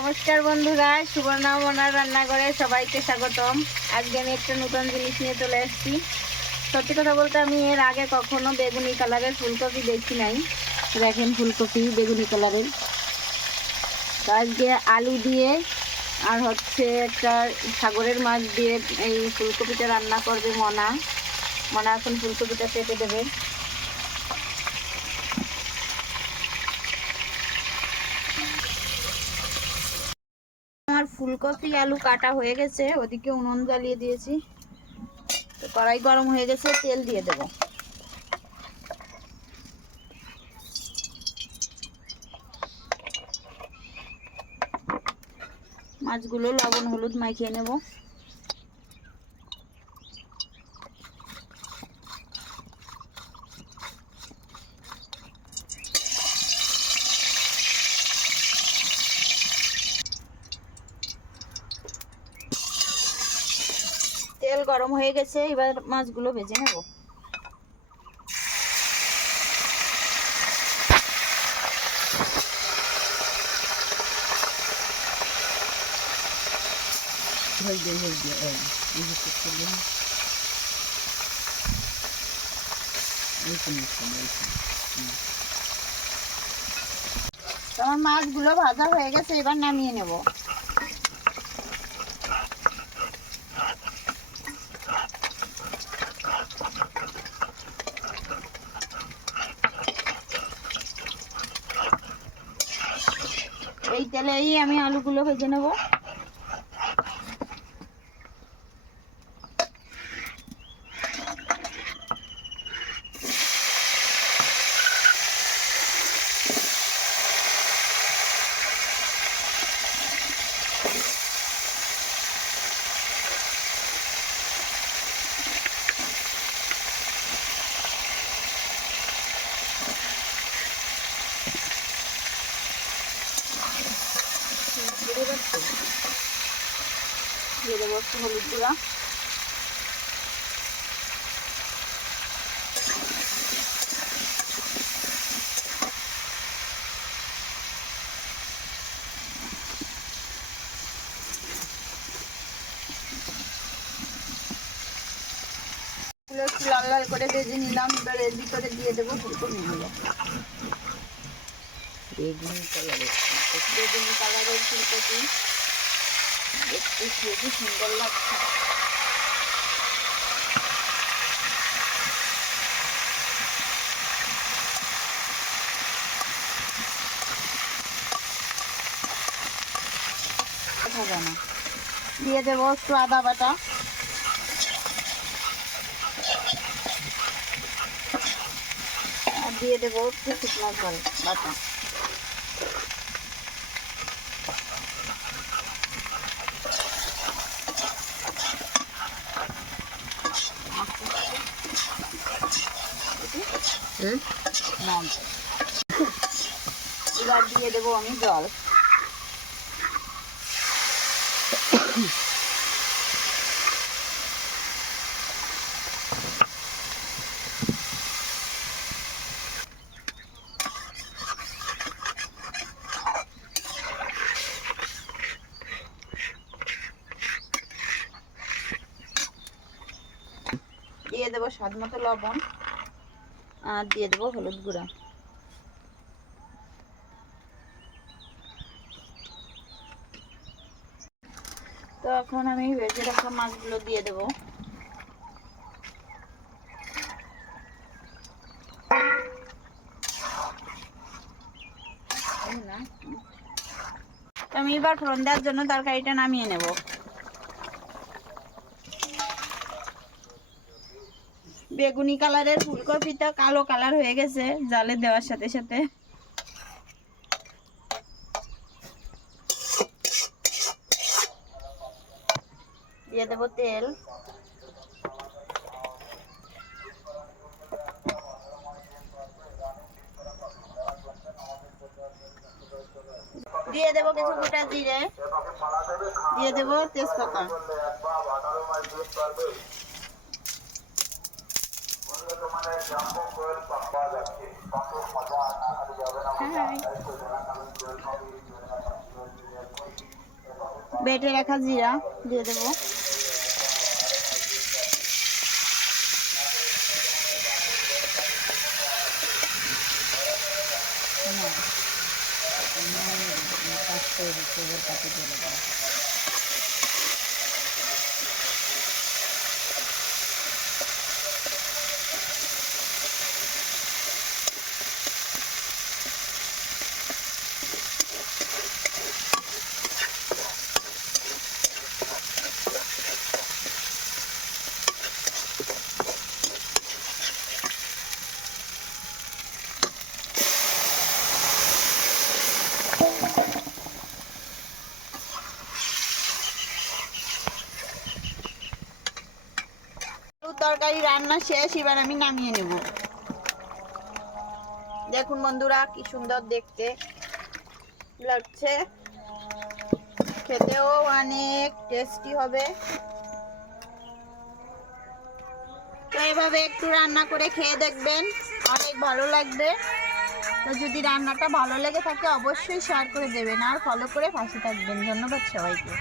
নমস্কার বন্ধুরা, সুবর্ণা মনার রান্নাঘরে সবাইকে স্বাগতম। আজকে আমি একটা নতুন জিনিস নিয়ে চলে এসেছি। সত্যি কথা বলতে আমি এর আগে কখনো বেগুনি কালারের ফুলকপি দেখি নাই। দেখেন ফুলকপি বেগুনি কালারের। আজকে আলু দিয়ে আর হচ্ছে একটা সাগরের মাছ দিয়ে এই ফুলকপিটা রান্না করবে মনা। এখন ফুলকপিটা কেটে দেবে। আমার ফুলকপি আলু কাটা হয়ে গেছে, ওদিকে উনুন জ্বালিয়ে দিয়েছি। তো কড়াই গরম হয়ে গেছে, তেল দিয়ে দেব। মাছগুলো লবণ হলুদ মাখিয়ে নেব। তেল গরম হয়ে গেছে, এবার মাছগুলো ভেজে নেব। আমার মাছগুলো ভাজা হয়ে গেছে, এবার নামিয়ে নেব। এই তেলেই আমি আলুগুলো ভেজে নেব। দিয়ে দেবো একটু হলুদ গুঁড়া, একটু লাল লাল করে ভেজে নিলাম। এবার এর ভিতরে দিয়ে দেবো ফুলকপিগুলো। বেগুনি কালারের ফুলকপি দেখতে খুবই সুন্দর লাগছে। দিয়ে দেবো একটু আদা বাটা, আর দিয়ে দেবো একটু শুকনো করে বাটা। এবার দিয়ে দেবো আমি জল। দিয়ে দেবো স্বাদ মতো লবণ, আর দিয়ে দেবো হলুদ গুঁড়া। তো এখন আমি ভেজে রাখা মাছগুলো দিয়ে দেবো। আমি এবার ফোড়ন দেওয়ার জন্য তরকারিটা নামিয়ে নেব। বেগুনি কালারের ফুলকপিটা কালো কালার হয়ে গেছে জালে দেওয়ার সাথে সাথে। দিয়ে দেবো তেল, দিয়ে দেবো কিছু গোটা জিরে, দিয়ে দেবো তেজপাতা। বেটে রাখা জিরা দিয়ে দেবো। তরকারি রান্না শেষ, এবার আমি নামিয়ে নেব। দেখুন বন্ধুরা কি সুন্দর দেখতে লাগছে, খেতেও অনেক টেস্টি হবে। তো এইভাবে একটু রান্না করে খেয়ে দেখবেন, অনেক ভালো লাগবে। তো যদি রান্নাটা ভালো লেগে থাকে অবশ্যই শেয়ার করে দেবেন আর ফলো করে পাশে থাকবেন। ধন্যবাদ সবাইকে।